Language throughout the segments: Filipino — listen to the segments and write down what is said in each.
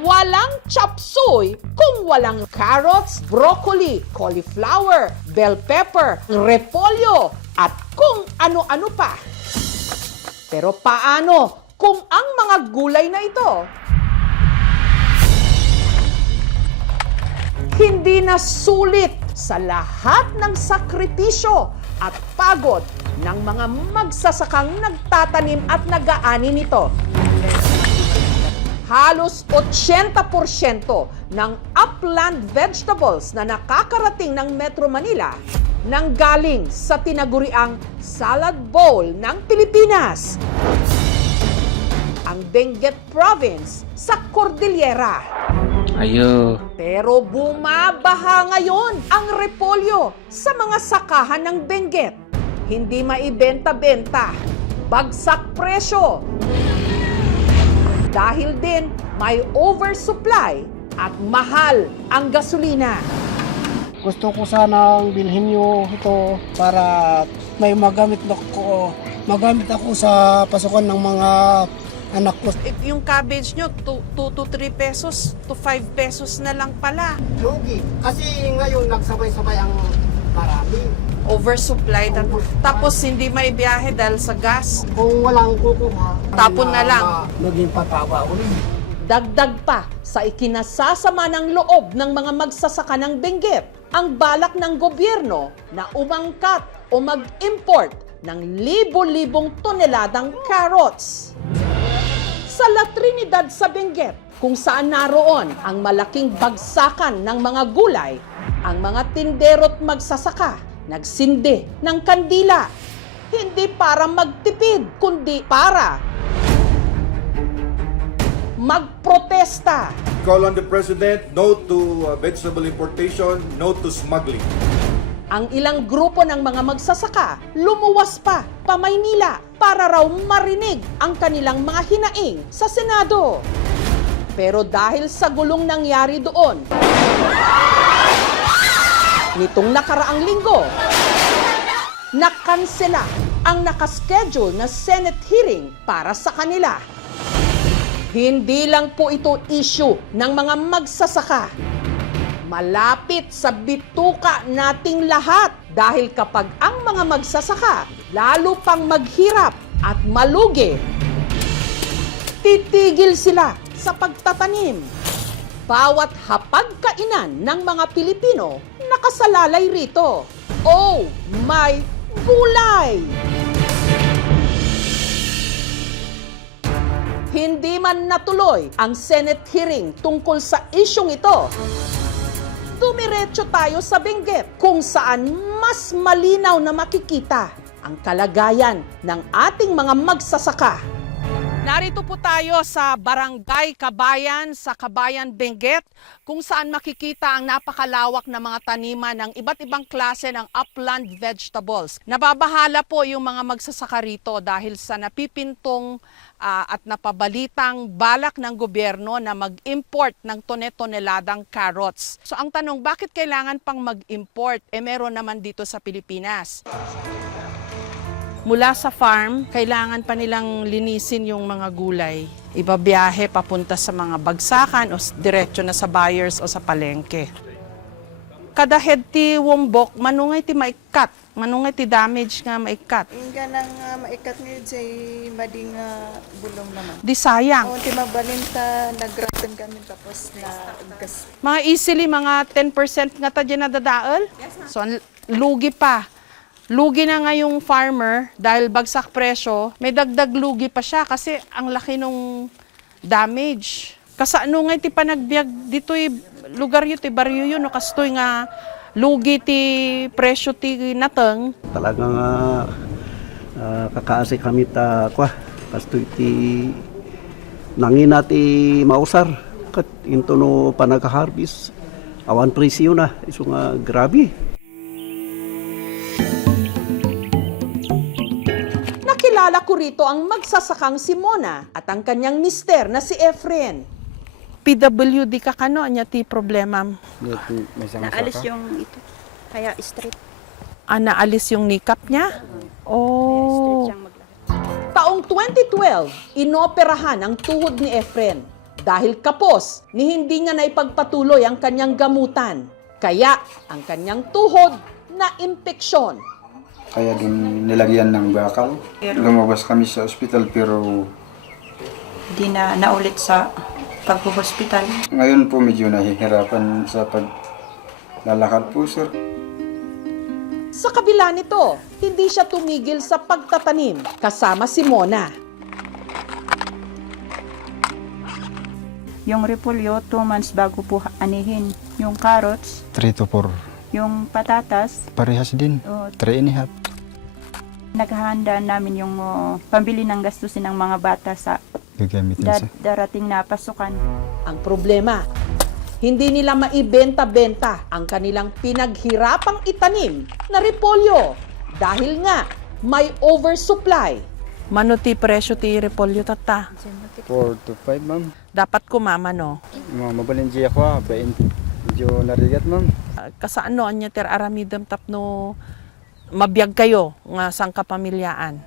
Walang chop suey kung walang carrots, broccoli, cauliflower, bell pepper, repolyo, at kung ano-ano pa. Pero paano kung ang mga gulay na ito hindi na sulit sa lahat ng sakripisyo at pagod ng mga magsasakang nagtatanim at nag-aani nito? Halos 80% ng upland vegetables na nakakarating ng Metro Manila nanggaling sa tinaguriang salad bowl ng Pilipinas, ang Benguet Province sa Cordillera. Ayo. Pero bumabaha ngayon ang repolyo sa mga sakahan ng Benguet. Hindi maibenta-benta, bagsak presyo. Dahil din may oversupply at mahal ang gasolina. Gusto ko sanang bilhin nyo ito para may magamit ako sa pasukan ng mga anak ko. Yung cabbage nyo, 2 to 3 pesos to 5 pesos na lang pala. Lugi. Kasi ngayon nagsabay-sabay ang marami. Oversupply. Tapos hindi may biyahe dahil sa gas. Kung walang kukuha, Tapon na lang. Maging patawa ulit. Dagdag pa sa ikinasasama ng loob ng mga magsasaka ng Benguet ang balak ng gobyerno na umangkat o mag-import ng libo-libong toneladang carrots. Sa La Trinidad sa Benguet, kung saan naroon ang malaking bagsakan ng mga gulay, ang mga tindero't magsasaka nagsindi ng kandila. Hindi para magtipid, kundi para magprotesta. Call on the President, no to vegetable importation, no to smuggling. Ang ilang grupo ng mga magsasaka lumuwas pa Maynila para raw marinig ang kanilang mga hinaing sa Senado. Pero dahil sa gulong nangyari doon, nitong nakaraang linggo, nakansela ang nakaschedule na Senate hearing para sa kanila. Hindi lang po ito issue ng mga magsasaka. Malapit sa bituka nating lahat dahil kapag ang mga magsasaka lalo pang maghirap at malugi, titigil sila sa pagtatanim. Bawat hapagkainan ng mga Pilipino nakasalalay rito. Oh my gulay! Hindi man natuloy ang Senate hearing tungkol sa isyong ito, dumiretso tayo sa Benguet kung saan mas malinaw na makikita ang kalagayan ng ating mga magsasaka. Narito po tayo sa Barangay Kabayan sa Kabayan, Benguet, kung saan makikita ang napakalawak na mga taniman ng iba't ibang klase ng upland vegetables. Nababahala po yung mga magsasaka rito dahil sa napipintong at napabalitang balak ng gobyerno na mag-import ng tone-toneladang carrots. So ang tanong, bakit kailangan pang mag-import? Meron naman dito sa Pilipinas. Mula sa farm, kailangan pa nilang linisin yung mga gulay. Ibabiyahe papunta sa mga bagsakan o diretso na sa buyers o sa palengke. Kada head ti wombok, manungay ti maikat. Manungay ti damage nga maikat. Inga nang maikat ngayon sa mading bulong naman. Di sayang. O, ti mabalin ta, nagratan kami tapos na gas. Mga easily, mga 10% nga ta dyan nadadaal. So, lugi pa. Lugi na nga yung farmer dahil bagsak presyo, may dagdag lugi pa siya kasi ang laki nung damage. Kasano nga iti panagbiag dito lugar yun, ti baryo yun, no? Kastoy nga lugi ti presyo ti nateng. Talagang kakaasi kami kastoy ti nangina ti mausar kat into no panagka-harvest awan presyo na iso nga grabe. Nakilala ko rito ang magsasakang si Mona at ang kanyang mister na si Efren. PWD ka kano, anya ti problema? Naalis yung ito, kaya straight. Naalis yung nikap niya? Oh. Straight siyang maglakad. Taong 2012, inoperahan ang tuhod ni Efren. dahil kapos ni hindi niya naipagpatuloy ang kanyang gamutan. Kaya ang kanyang tuhod na impeksyon. Kaya din nilagyan ng bakal. Lumabas kami sa ospital pero Di na naulit sa pagpuhospital. ngayon po medyo nahihirapan sa paglalakad po, sir. Sa kabila nito, hindi siya tumigil sa pagtatanim kasama si Mona. Yung repolyo, 2 months bago po anihin. Yung carrots, 3 to 4. yung patatas, Parehas din. 3.5. naghahanda namin yung pambili ng gastusin ng mga bata sa Gagamitin sa... darating na pasukan. Ang problema, hindi nila maibenta-benta ang kanilang pinaghirapang itanim na repolyo dahil nga may oversupply. Mano ti presyo ti repolyo tata? 4 to 5, ma'am. Dapat kumama no? Mabalinji ako, medyo narigat, ma'am. Kasano anya ter aramidem tapno mabiyag kayo nga sang kapamilyaan.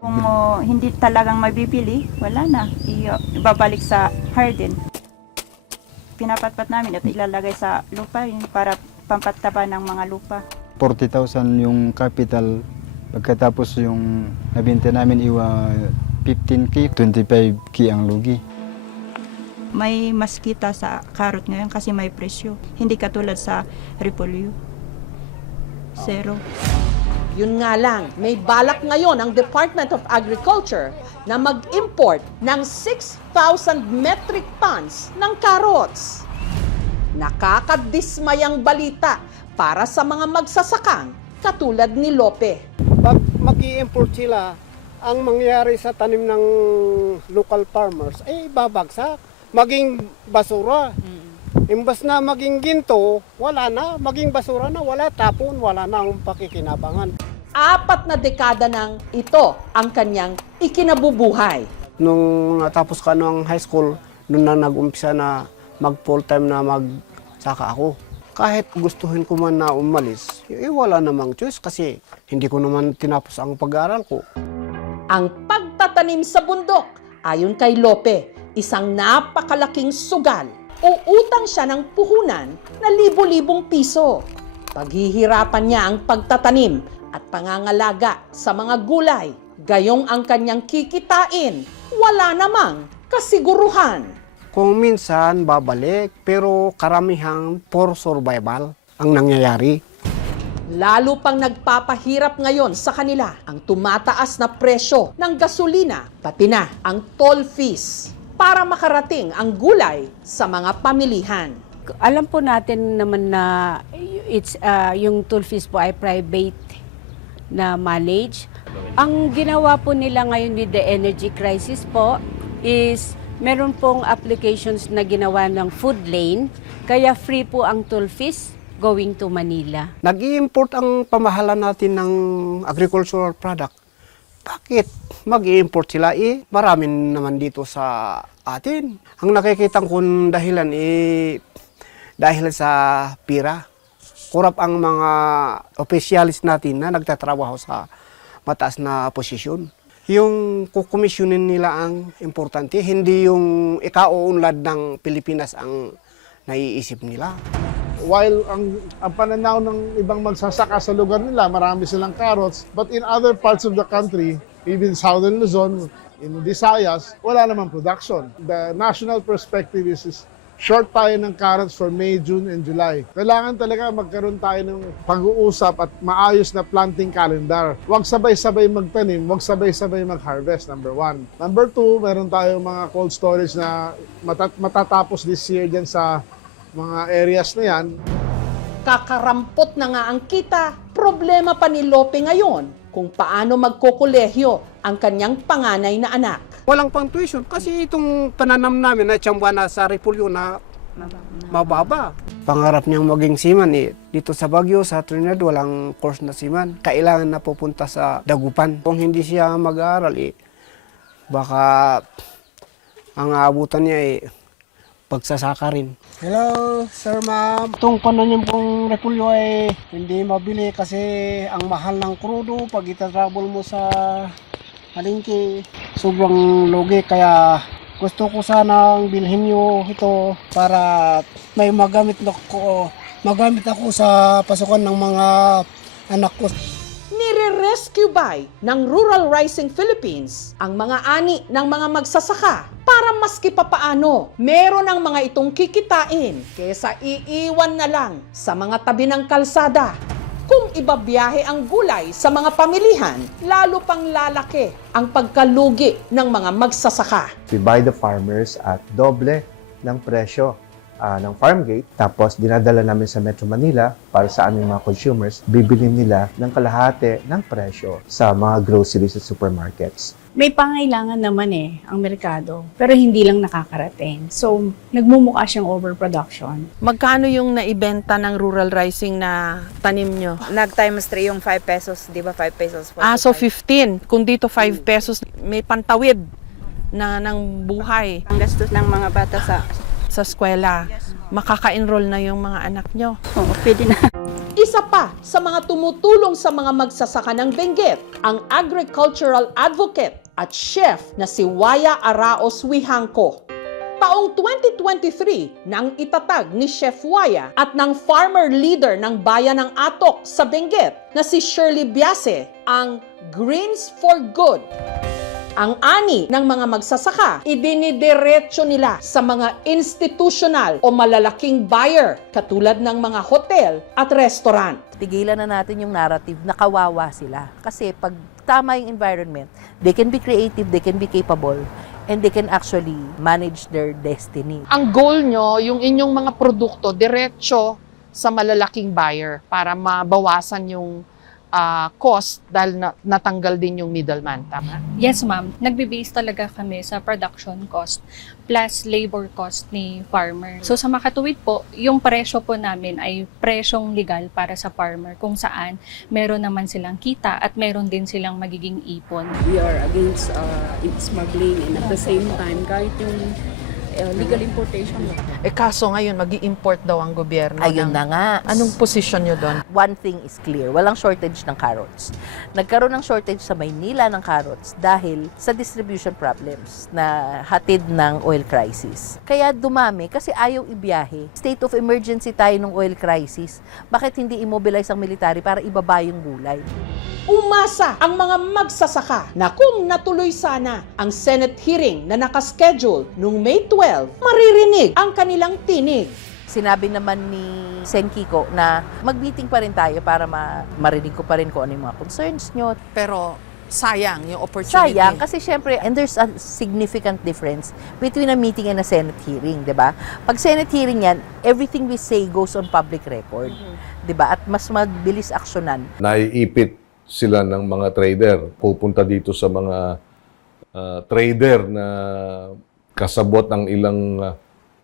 Kung hindi talagang mabibili, wala na. Ibabalik sa harden. Pinapatpat namin at ilalagay sa lupa yun para pampataba ng mga lupa. 40,000 yung capital. Pagkatapos yung nabenta namin 15K, 25K ang lugi. May mas kita sa carrot ngayon kasi may presyo. Hindi katulad sa repolyo. 0. Yun nga lang, may balak ngayon ang Department of Agriculture na mag-import ng 6,000 metric tons ng carrots. Nakakadismayang balita para sa mga magsasakang katulad ni Lope. Pag mag-i-import sila, ang mangyari sa tanim ng local farmers ay babagsak, maging basura. Imbas na maging ginto, wala na, maging basura na, wala tapon, wala na ang pakikinabangan. 4 na dekada nang ito ang kanyang ikinabubuhay. Nung natapos ka ng high school, nung na nag-umpisa na mag full-time na magsaka ako. Kahit gustuhin ko man na umalis, wala namang choice kasi hindi ko naman tinapos ang pag-aaral ko. Ang pagtatanim sa bundok, ayon kay Lope, isang napakalaking sugal. Uutang siya ng puhunan na libo-libong piso. Paghihirapan niya ang pagtatanim at pangangalaga sa mga gulay. Gayong ang kanyang kikitain, wala namang kasiguruhan. Kung minsan babalik, pero karamihang for survival ang nangyayari. Lalo pang nagpapahirap ngayon sa kanila ang tumataas na presyo ng gasolina, pati na ang toll fees para makarating ang gulay sa mga pamilihan. Alam po natin naman na yung toll fees po ay private na manage. Ang ginawa po nila ngayon with the energy crisis po is meron pong applications na ginawa ng food lane, kaya free po ang toll fees going to Manila. Nag-i-import ang pamahalan natin ng agricultural product. Bakit mag-i-import sila? Marami naman dito sa atin. Ang nakikita kong dahilan dahil sa pira. Kurap ang mga opisyalis natin na nagtatrabaho sa mataas na posisyon. Yung kukomisyonin nila ang importante, hindi yung ikauunlad ng Pilipinas ang naiisip nila. While ang pananaw ng ibang magsasaka sa lugar nila, marami silang carrots, but in other parts of the country, even Southern Luzon, in Visayas, wala namang production. The national perspective is short tayo ng carrots for May, June, and July. Kailangan talaga magkaroon tayo ng pag-uusap at maayos na planting calendar. Huwag sabay-sabay magtanim, huwag sabay-sabay mag-harvest, number 1. Number 2, meron tayong mga cold storage na matatapos this year dyan sa mga areas na yan. Kakarampot na nga ang kita, problema pa ni Lope ngayon kung paano magkokolehyo ang kanyang panganay na anak. Walang pang tuition kasi itong pananam namin na tiyamba na sa repolyo na mababa. Pangarap niyang maging seaman dito sa Baguio, sa Trinidad, walang course na seaman. Kailangan na pupunta sa Dagupan. Kung hindi siya mag-aaral, baka ang aabutan niya pagsasaka rin. Hello, sir, ma'am. Itong pananim pong repolyo ay hindi mabili kasi ang mahal ng krudo pag itatravel mo sa palengke. Sobrang lugi kaya gusto ko sanang bilhin nyo ito para may magamit ako sa pasukan ng mga anak ko. Nire-rescue by ng Rural Rising Philippines ang mga ani ng mga magsasaka para maski papaano meron ang mga itong kikitain kesa iiwan na lang sa mga tabi ng kalsada. Kung ibabiyahe ang gulay sa mga pamilihan, lalo pang lalaki ang pagkalugi ng mga magsasaka. We buy the farmers at doble ng presyo ng farm gate, tapos dinadala namin sa Metro Manila para sa aming mga consumers, bibilin nila ng kalahati ng presyo sa mga groceries at supermarkets. May pangailangan naman ang merkado, pero hindi lang nakakarating. So, nagmumukha siyang overproduction. Magkano yung naibenta ng Rural Rising na tanim nyo? Nag-times 3 yung 5 pesos, di ba 5 pesos? So 15. Kung dito 5 pesos, may pantawid ng buhay Ang gastos ng mga bata sa eskwela. Makaka-enroll na yung mga anak nyo. pwede na. Isa pa sa mga tumutulong sa mga magsasaka ng Benguet, ang agricultural advocate at chef na si Waya Araos Wihangko. Taong 2023 nang itatag ni Chef Waya at ng farmer leader ng bayan ng Atok sa Benguet na si Shirley Biase ang Greens for Good. Ang ani ng mga magsasaka, idinidiretso nila sa mga institutional o malalaking buyer katulad ng mga hotel at restaurant. Tigilan na natin yung narrative na kawawa sila. Kasi pag tama yung environment, they can be creative, they can be capable, and they can actually manage their destiny. Ang goal nyo, yung inyong mga produkto, diretso sa malalaking buyer para mabawasan yung cost dahil natanggal din yung middleman, tama? Yes, ma'am. Nagbe-base talaga kami sa production cost plus labor cost ni farmer. So sa makatuwid po, yung presyo po namin ay presyong legal para sa farmer kung saan meron naman silang kita at meron din silang magiging ipon. We are against smuggling and at the same time, kahit yung legal importation. Kaso ngayon, mag-i-import daw ang gobyerno. Ayun na nga. Anong position nyo doon? One thing is clear, walang shortage ng carrots. Nagkaroon ng shortage sa Maynila ng carrots dahil sa distribution problems na hatid ng oil crisis. Kaya dumami kasi ayaw ibiyahe. State of emergency tayo ng oil crisis. Bakit hindi immobilize ang military para ibaba yung gulay? Umasa ang mga magsasaka na kung natuloy sana ang Senate hearing na nakaschedule noong May 12, maririnig ang kanilang tinig. Sinabi naman ni Sen Kiko na mag-meeting pa rin tayo para marinig ko pa rin kung ano yung mga concerns nyo. Pero sayang yung opportunity. Sayang kasi syempre, and there's a significant difference between a meeting and a Senate hearing, di ba? Pag Senate hearing yan, everything we say goes on public record, di ba? At mas mabilis aksyonan. Naiipit sila ng mga trader. Pupunta dito sa mga trader na kasabot ng ilang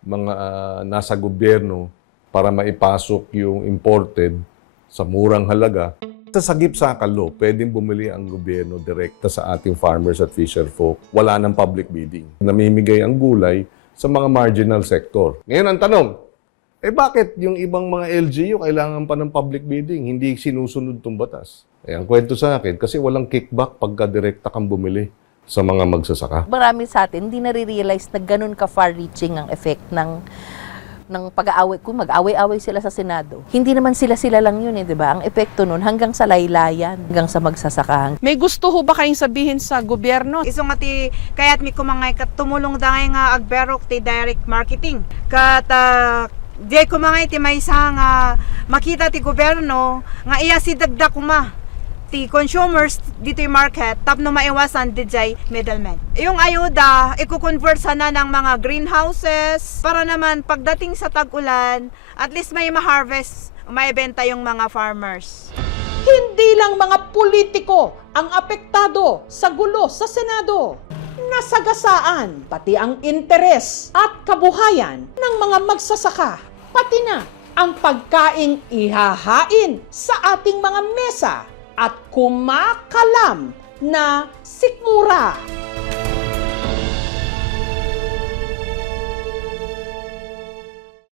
mga nasa gobyerno para maipasok yung imported sa murang halaga. Sa sagip-sakal law, pwedeng bumili ang gobyerno direkta sa ating farmers at fisher folk. Wala ng public bidding. Namimigay ang gulay sa mga marginal sector. Ngayon ang tanong, bakit yung ibang mga LGU kailangan pa ng public bidding? Hindi sinusunod itong batas. Ang kwento sa akin, kasi walang kickback pagka direkta kang bumili sa mga magsasaka. Marami sa atin hindi nare-realize na ganun ka far-reaching ang effect ng pag-aaway. Kung mag-away-away sila sa Senado, hindi naman sila lang yun, di ba? Ang epekto nun hanggang sa laylayan, hanggang sa magsasaka. May gusto ho ba kayong sabihin sa gobyerno? Iso nga ti, kaya't mi kumangay kat tumulong dangay nga agberok ti direct marketing. Kat di kumangay ti may isang makita ti gobyerno nga iya si dagdag kuma. Ti consumers dito yung market tapno maiwasan DJ middleman. Yung ayuda, iko-convert sana ng mga greenhouses para naman pagdating sa tag-ulan, at least may ma-harvest, maibenta yung mga farmers. Hindi lang mga politiko ang apektado sa gulo sa Senado. Nasagasaan pati ang interes at kabuhayan ng mga magsasaka, pati na ang pagkaing ihahain sa ating mga mesa at kumakalam na sikmura.